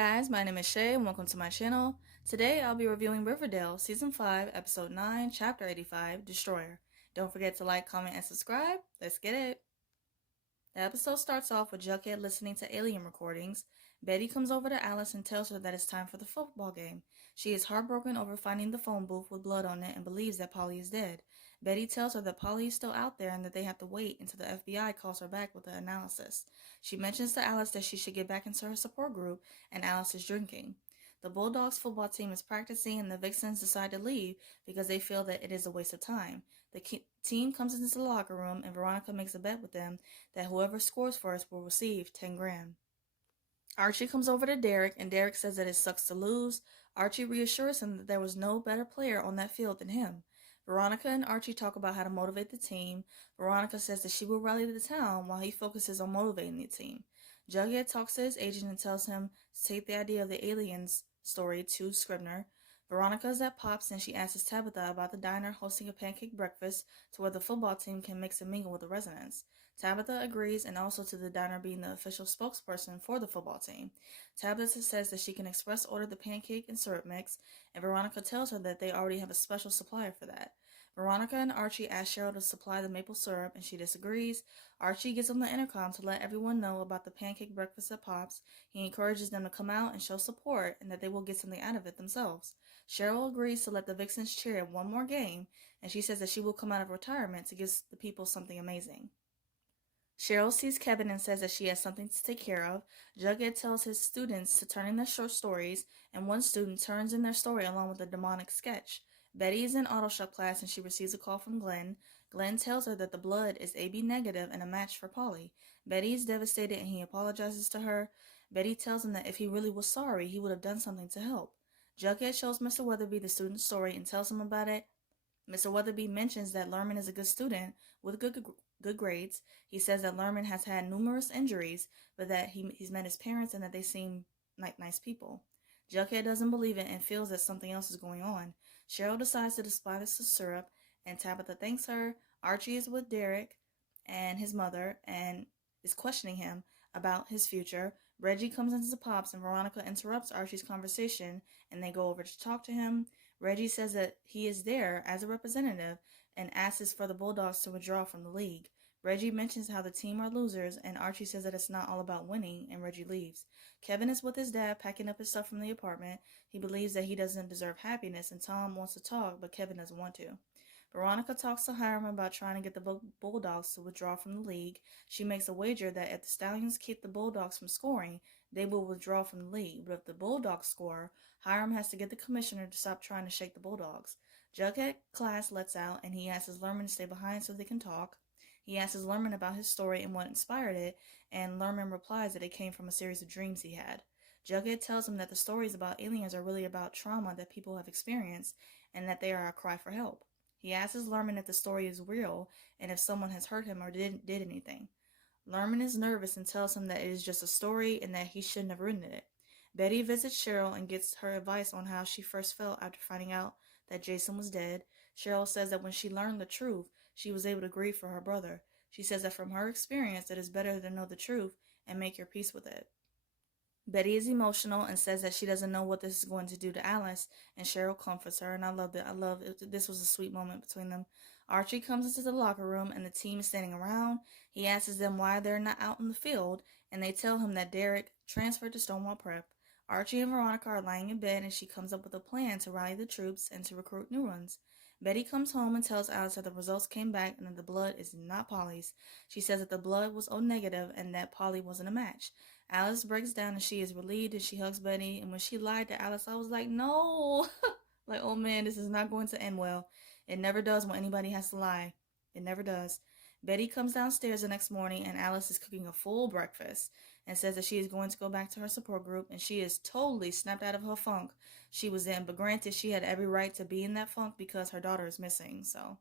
guys, my name is Shay and welcome to my channel. Today I'll be reviewing Riverdale Season 5, Episode 9, Chapter 85, Destroyer. Don't forget to like, comment, and subscribe. Let's get it. The episode starts off with Jughead listening to alien recordings. Betty comes over to Alice and tells her that it's time for the football game. She is heartbroken over finding the phone booth with blood on it and believes that Polly is dead. Betty tells her that Polly is still out there and that they have to wait until the FBI calls her back with the analysis. She mentions to Alice that she should get back into her support group, and Alice is drinking. The Bulldogs football team is practicing and the Vixens decide to leave because they feel that it is a waste of time. The team comes into the locker room and Veronica makes a bet with them that whoever scores first will receive 10 grand. Archie comes over to Derek and Derek says that it sucks to lose. Archie reassures him that there was no better player on that field than him. Veronica and Archie talk about how to motivate the team. Veronica says that she will rally the town while he focuses on motivating the team. Jughead talks to his agent and tells him to take the idea of the aliens story to Scribner. Veronica is at Pop's and she asks Tabitha about the diner hosting a pancake breakfast to where the football team can mix and mingle with the residents. Tabitha agrees, and also to the diner being the official spokesperson for the football team. Tabitha says that she can express order the pancake and syrup mix, and Veronica tells her that they already have a special supplier for that. Veronica and Archie ask Cheryl to supply the maple syrup, and she disagrees. Archie gets on the intercom to let everyone know about the pancake breakfast at Pop's. He encourages them to come out and show support, and that they will get something out of it themselves. Cheryl agrees to let the Vixens cheer one more game, and she says that she will come out of retirement to give the people something amazing. Cheryl sees Kevin and says that she has something to take care of. Jughead tells his students to turn in their short stories, and one student turns in their story along with a demonic sketch. Betty is in auto shop class and she receives a call from Glenn. Glenn tells her that the blood is AB negative and a match for Polly. Betty is devastated and he apologizes to her. Betty tells him that if he really was sorry, he would have done something to help. Jughead shows Mr. Weatherby the student's story and tells him about it. Mr. Weatherby mentions that Lerman is a good student with good grades. He says that Lerman has had numerous injuries, but that he's met his parents and that they seem like nice people. Jughead doesn't believe it and feels that something else is going on. Cheryl decides to despise the syrup, and Tabitha thanks her. Archie is with Derek and his mother and is questioning him about his future. Reggie comes into the Pops and Veronica interrupts Archie's conversation and they go over to talk to him. Reggie says that he is there as a representative and asks for the Bulldogs to withdraw from the league. Reggie mentions how the team are losers, and Archie says that it's not all about winning, and Reggie leaves. Kevin is with his dad packing up his stuff from the apartment. He believes that he doesn't deserve happiness, and Tom wants to talk, but Kevin doesn't want to. Veronica talks to Hiram about trying to get the Bulldogs to withdraw from the league. She makes a wager that if the Stallions keep the Bulldogs from scoring, they will withdraw from the league. But if the Bulldogs score, Hiram has to get the commissioner to stop trying to shake the Bulldogs. Jughead class lets out, and he asks Lerman to stay behind so they can talk. He asks Lerman about his story and what inspired it, and Lerman replies that it came from a series of dreams he had. Jughead tells him that the stories about aliens are really about trauma that people have experienced, and that they are a cry for help. He asks Lerman if the story is real, and if someone has hurt him or did anything. Lerman is nervous and tells him that it is just a story and that he shouldn't have written it. Betty visits Cheryl and gets her advice on how she first felt after finding out that Jason was dead. Cheryl says that when she learned the truth, she was able to grieve for her brother. She says that from her experience, it is better to know the truth and make your peace with it. Betty is emotional and says that she doesn't know what this is going to do to Alice, and Cheryl comforts her, and I loved it. This was a sweet moment between them. Archie comes into the locker room, and the team is standing around. He asks them why they're not out in the field, and they tell him that Derek transferred to Stonewall Prep. Archie and Veronica are lying in bed, and she comes up with a plan to rally the troops and to recruit new ones. Betty comes home and tells Alice that the results came back and that the blood is not Polly's. She says that the blood was O negative and that Polly wasn't a match. Alice breaks down and she is relieved and she hugs Betty, and when she lied to Alice, I was like, no! Like, oh man, this is not going to end well. It never does when anybody has to lie. It never does. Betty comes downstairs the next morning and Alice is cooking a full breakfast and says that she is going to go back to her support group, and she is totally snapped out of her funk she was in, but granted she had every right to be in that funk because her daughter is missing. So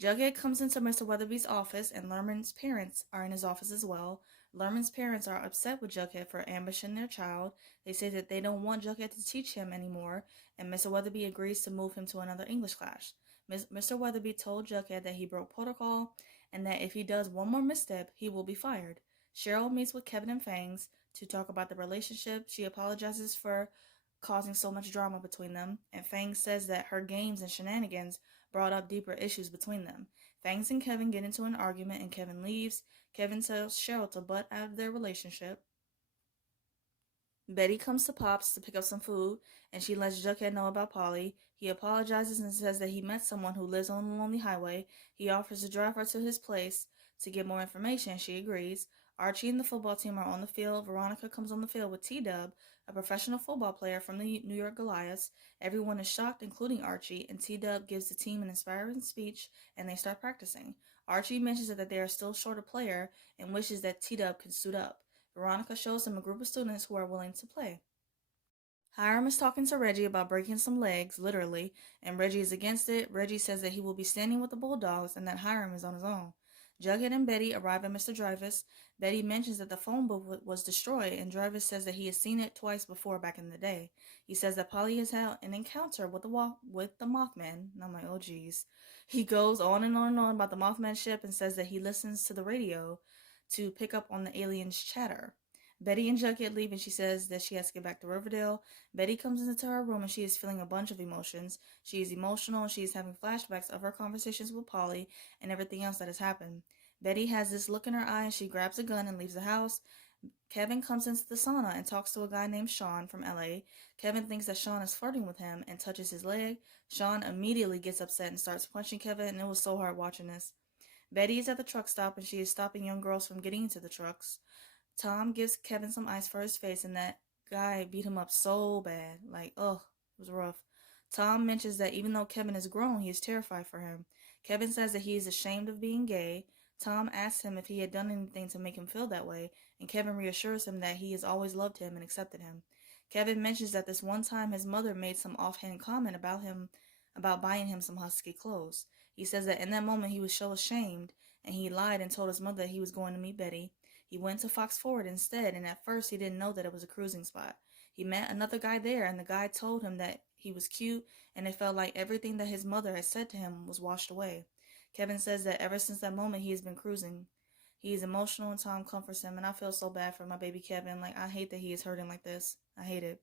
Jughead comes into Mr. Weatherby's office and Lerman's parents are in his office as well. Lerman's parents are upset with Jughead for ambushing their child. They say that they don't want Jughead to teach him anymore, and Mr. Weatherby agrees to move him to another English class. Mr. Weatherby told Jughead that he broke protocol and that if he does one more misstep, he will be fired. Cheryl meets with Kevin and Fangs to talk about the relationship. She apologizes for causing so much drama between them, and Fangs says that her games and shenanigans brought up deeper issues between them. Fangs and Kevin get into an argument and Kevin leaves. Kevin tells Cheryl to butt out of their relationship. Betty comes to Pop's to pick up some food, and she lets Jughead know about Polly. He apologizes and says that he met someone who lives on the lonely highway. He offers to drive her to his place to get more information. She agrees. Archie and the football team are on the field. Veronica comes on the field with T-Dub, a professional football player from the New York Goliaths. Everyone is shocked, including Archie, and T-Dub gives the team an inspiring speech, and they start practicing. Archie mentions that they are still short a player and wishes that T-Dub could suit up. Veronica shows him a group of students who are willing to play. Hiram is talking to Reggie about breaking some legs, literally, and Reggie is against it. Reggie says that he will be standing with the Bulldogs and that Hiram is on his own. Jughead and Betty arrive at Mr. Dreyfus. Betty mentions that the phone book was destroyed, and Dreyfus says that he has seen it twice before back in the day. He says that Polly has had an encounter with the Mothman, and I'm like, oh geez. He goes on and on and on about the Mothman ship and says that he listens to the radio to pick up on the aliens' chatter. Betty and Jughead leave and she says that she has to get back to Riverdale. Betty comes into her room and she is feeling a bunch of emotions. She is emotional and she is having flashbacks of her conversations with Polly and everything else that has happened. Betty has this look in her eye and she grabs a gun and leaves the house. Kevin comes into the sauna and talks to a guy named Sean from LA. Kevin thinks that Sean is flirting with him and touches his leg. Sean immediately gets upset and starts punching Kevin, and it was so hard watching this. Betty is at the truck stop and she is stopping young girls from getting into the trucks. Tom gives Kevin some ice for his face, and that guy beat him up so bad. Like, ugh, it was rough. Tom mentions that even though Kevin is grown, he is terrified for him. Kevin says that he is ashamed of being gay. Tom asks him if he had done anything to make him feel that way, and Kevin reassures him that he has always loved him and accepted him. Kevin mentions that this one time his mother made some offhand comment about buying him some husky clothes. He says that in that moment he was so ashamed, and he lied and told his mother that he was going to meet Betty. He went to Fox Ford instead, and at first he didn't know that it was a cruising spot. He met another guy there, and the guy told him that he was cute, and it felt like everything that his mother had said to him was washed away. Kevin says that ever since that moment he has been cruising. He is emotional, and Tom comforts him, and I feel so bad for my baby Kevin. Like, I hate that he is hurting like this. I hate it.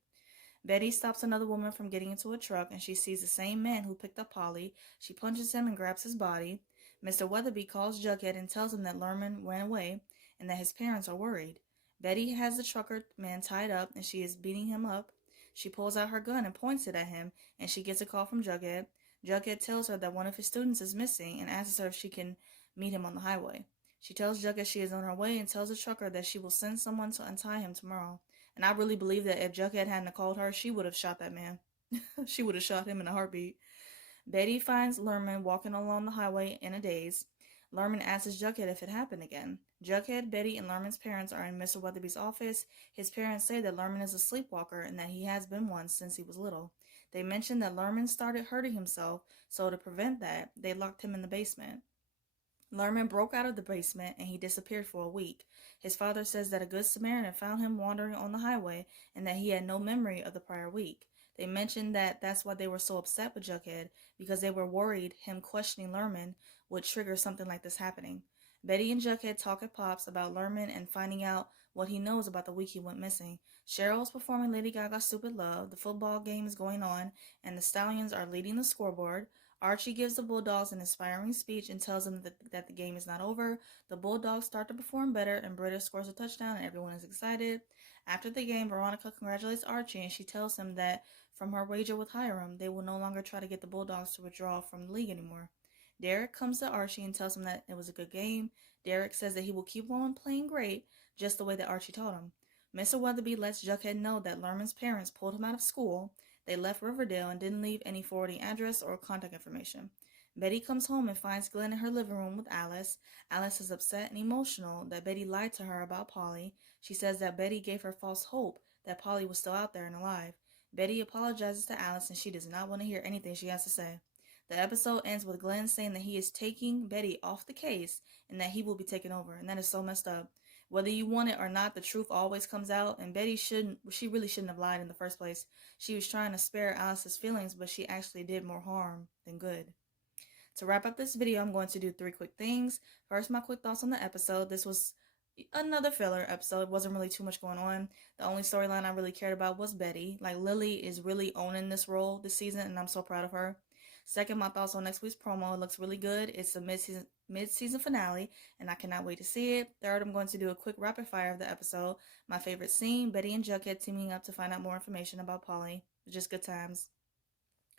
Betty stops another woman from getting into a truck, and she sees the same man who picked up Polly. She punches him and grabs his body. Mr. Weatherby calls Jughead and tells him that Lerman ran away and that his parents are worried. Betty has the trucker man tied up, and she is beating him up. She pulls out her gun and points it at him, and she gets a call from Jughead. Jughead tells her that one of his students is missing and asks her if she can meet him on the highway. She tells Jughead she is on her way and tells the trucker that she will send someone to untie him tomorrow. And I really believe that if Jughead hadn't called her, she would have shot that man. She would have shot him in a heartbeat. Betty finds Lerman walking along the highway in a daze. Lerman asks Jughead if it happened again. Jughead, Betty, and Lerman's parents are in Mr. Weatherby's office. His parents say that Lerman is a sleepwalker and that he has been one since he was little. They mention that Lerman started hurting himself, so to prevent that, they locked him in the basement. Lerman broke out of the basement and he disappeared for a week. His father says that a good Samaritan found him wandering on the highway and that he had no memory of the prior week. They mentioned that that's why they were so upset with Jughead, because they were worried him questioning Lerman would trigger something like this happening. Betty and Jughead talk at Pops about Lerman and finding out what he knows about the week he went missing. Cheryl's performing Lady Gaga's Stupid Love, the football game is going on, and the Stallions are leading the scoreboard. Archie gives the Bulldogs an inspiring speech and tells them that the game is not over. The Bulldogs start to perform better, and Britta scores a touchdown, and everyone is excited. After the game, Veronica congratulates Archie, and she tells him that from her wager with Hiram, they will no longer try to get the Bulldogs to withdraw from the league anymore. Derek comes to Archie and tells him that it was a good game. Derek says that he will keep on playing great, just the way that Archie taught him. Mr. Weatherby lets Jughead know that Lerman's parents pulled him out of school. They left Riverdale and didn't leave any forwarding address or contact information. Betty comes home and finds Glenn in her living room with Alice. Alice is upset and emotional that Betty lied to her about Polly. She says that Betty gave her false hope that Polly was still out there and alive. Betty apologizes to Alice and she does not want to hear anything she has to say. The episode ends with Glenn saying that he is taking Betty off the case and that he will be taken over, and that is so messed up. Whether you want it or not, the truth always comes out, and Betty really shouldn't have lied in the first place. She was trying to spare Alice's feelings, but she actually did more harm than good. To wrap up this video, I'm going to do 3 quick things. First, my quick thoughts on the episode. This was another filler episode. Wasn't really too much going on. The only storyline I really cared about was Betty. Like, Lily is really owning this role this season, and I'm so proud of her. Second, my thoughts on next week's promo. It looks really good. It's a mid-season finale, and I cannot wait to see it. Third, I'm going to do a quick rapid fire of the episode. My favorite scene: Betty and Jughead teaming up to find out more information about Polly. Just good times.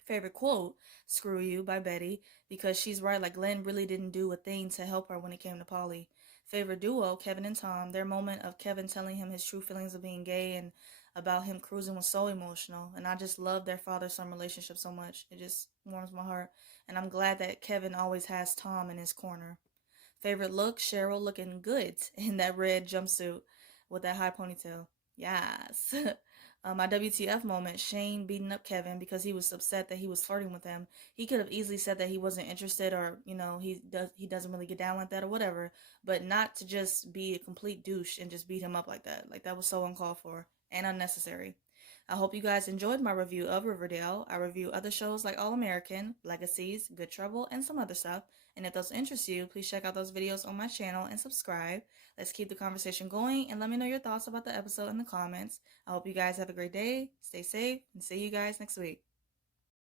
Favorite quote: "Screw you" by Betty, because she's right. Like, Glenn really didn't do a thing to help her when it came to Polly. Favorite duo: Kevin and Tom. Their moment of Kevin telling him his true feelings of being gay and about him cruising was so emotional. And I just love their father-son relationship so much. It just warms my heart. And I'm glad that Kevin always has Tom in his corner. Favorite look: Cheryl looking good in that red jumpsuit with that high ponytail. Yes. My WTF moment: Shane beating up Kevin because he was upset that he was flirting with him. He could have easily said that he wasn't interested, or he doesn't really get down like that or whatever, but not to just be a complete douche and just beat him up like that. Like, that was so uncalled for and unnecessary. I hope you guys enjoyed my review of Riverdale. I review other shows like All American, Legacies, Good Trouble, and some other stuff. And if those interest you, please check out those videos on my channel and subscribe. Let's keep the conversation going, and let me know your thoughts about the episode in the comments. I hope you guys have a great day, stay safe, and see you guys next week.